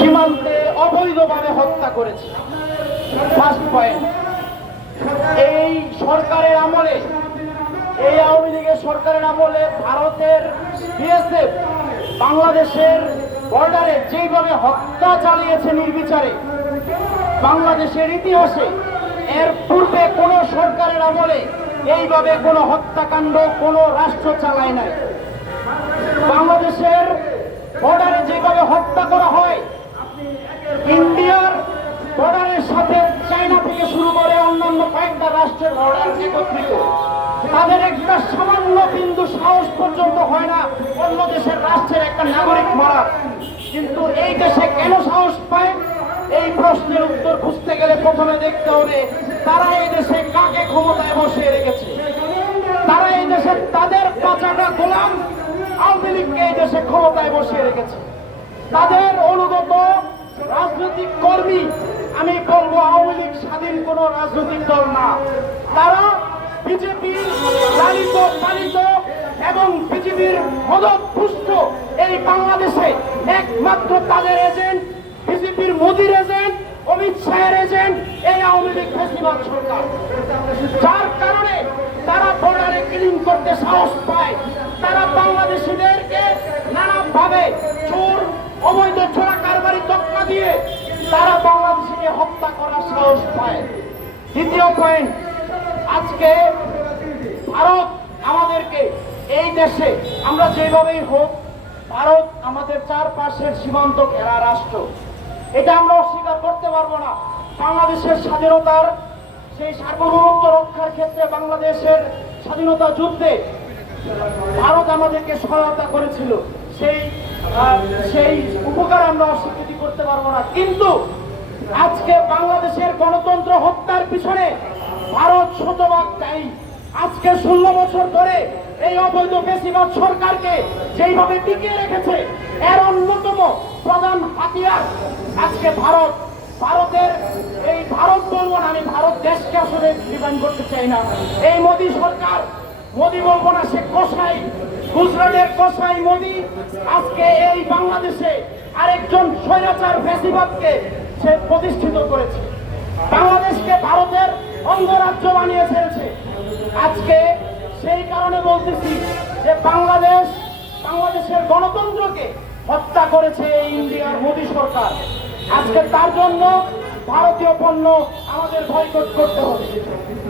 সীমান্তে অবৈধভাবে হত্যা করেছে। ফার্স্ট পয়েন্ট এই সরকারের আমলে, এই আওয়ামী লীগের সরকারের আমলে ভারতের বিএসএফ বাংলাদেশের বর্ডারে যেইভাবে হত্যা চালিয়েছে নির্বিচারে, বাংলাদেশের ইতিহাসে এর পূর্বে কোনো সরকারের আমলে এইভাবে কোনো হত্যাকাণ্ড, কোনো রাষ্ট্র চালায় নাই। বাংলাদেশের বর্ডারে যেভাবে ইন্ডিয়ার বর্ডারের সাথে চায়না থেকে শুরু করে অন্যান্য কয়েকটা রাষ্ট্রের বর্ডার একত্রিত। তাদের একটা সামান্য বিন্দু সাহস পর্যন্ত হয় না, অন্য দেশের রাষ্ট্রের একটা নাগরিক মারার। কিন্তু এই দেশে কেন সাহস পায়? এই প্রশ্নের উত্তর খুঁজতে গেলে প্রথমে দেখতে হবে, তারা এই দেশে কাকে ক্ষমতায় বসিয়ে রেখেছে? তারা এই দেশে তাদের পাচাটা গোলাম আওয়ামী লীগকে এই দেশে ক্ষমতায় বসিয়ে রেখেছে। তাদের রাজনৈতিক কর্মী, আমি বলব আওয়ামী লীগ স্বাধীন কোন রাজনৈতিক দল না। তারা বিজেপি, লালিত, পালিত এবং বিজেপির মদত পুষ্ট এই বাংলাদেশে একমাত্র তাদের এজেন্ট, বিজেপির মোদির এজেন্ট, অমিত শাহের এজেন্ট, এই আওয়ামী লীগ ফেসিবাদ সরকার। যার কারণে তারা বর্ডারে ক্লিন করতে সাহস পায়। তারা বাংলাদেশিদেরকে হত্যা করার সাহস পায়। দ্বিতীয় পয়েন্ট আজকে ভারত আমাদেরকে এই দেশে, আমরা যেভাবেই হোক, ভারত আমাদের চারপাশের সীমান্ত ঘেরা রাষ্ট্র। এটা আমরা অস্বীকার করতে পারব না। বাংলাদেশের স্বাধীনতার সেই সার্বভৌমত্ব রক্ষার ক্ষেত্রে বাংলাদেশের স্বাধীনতা যুদ্ধে ভারত আমাদেরকে সহায়তা করেছিল। সেই সেই উপকার আমরা অস্বীকৃতি করতে পারব না। কিন্তু আজকে বাংলাদেশের গণতন্ত্র হত্যার পিছনে ভারত শতভাগ দায়ী। আজকে ষোলো বছর ধরে এই অবৈধ বেশিরভাগ সরকারকে যেইভাবে টিকিয়ে রেখেছে, এর অন্যতম প্রধান হাতিয়ার আজকে ভারত। ভারতের এই ভারত বলব না, আমি ভারত দেশকে আসলে ডিফাইন করতে চাই না। এই মোদী সরকার, মোদী বলব না, সে কসাই, গুজরাটের কসাই মোদী আজকে এই বাংলাদেশে আরেকজন স্বৈরাচার সে প্রতিষ্ঠিত করেছে। বাংলাদেশকে ভারতের অঙ্গরাজ্য বানিয়ে ছেড়েছে আজকে সেই কারণে বলতেছি যে বাংলাদেশ বাংলাদেশের গণতন্ত্রকে হত্যা করেছে এই ইন্ডিয়ার মোদী সরকার। আজকে তার জন্য ভারতীয় পণ্য আমাদের বয়কট করতে হবে।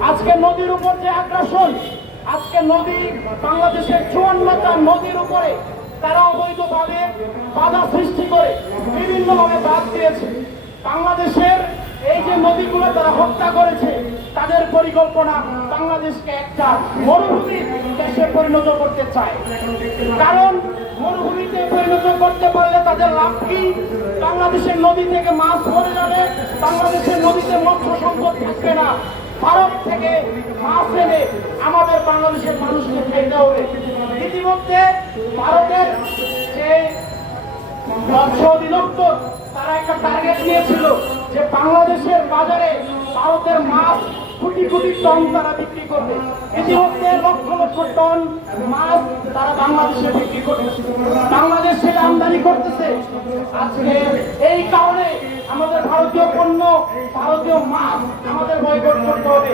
আজকে নদীর উপর যে আগ্রাসন, আজকে নদী বাংলাদেশের চুয়ান্নটা নদীর উপরে তারা অবৈধভাবে বাধা সৃষ্টি করে বিভিন্নভাবে বাদ দিয়েছে। বাংলাদেশের এই যে নদীগুলো তারা হত্যা করেছে, তাদের পরিকল্পনা বাংলাদেশকে একটা মরুভূমির দেশে পরিণত করতে চায়। কারণ মরুভূমিতে পরিণত করতে পারলে তাদের লাভ কি? বাংলাদেশের নদী থেকে মাছ মরে যাবে, বাংলাদেশের নদীতে মৎস্য সম্পদ থাকবে না। ভারত থেকে মাছ এনে আমাদের বাংলাদেশের মানুষকে খাইতে হবে। ইতিমধ্যে ভারতের যে অধিদপ্তর তারা একটা টার্গেট নিয়েছিল যে বাংলাদেশের বাজারে ভারতের মাছ কোটি কোটি টন তারা বিক্রি করবে। ইতিমধ্যে লক্ষ লক্ষ টন মাছ তারা বাংলাদেশে বিক্রি করতেছে বাংলাদেশ আমদানি করতেছে। আজকে এই কারণে আমাদের ভারতীয় পণ্য, ভারতীয় মাছ আমাদের বয়কট করতে হবে।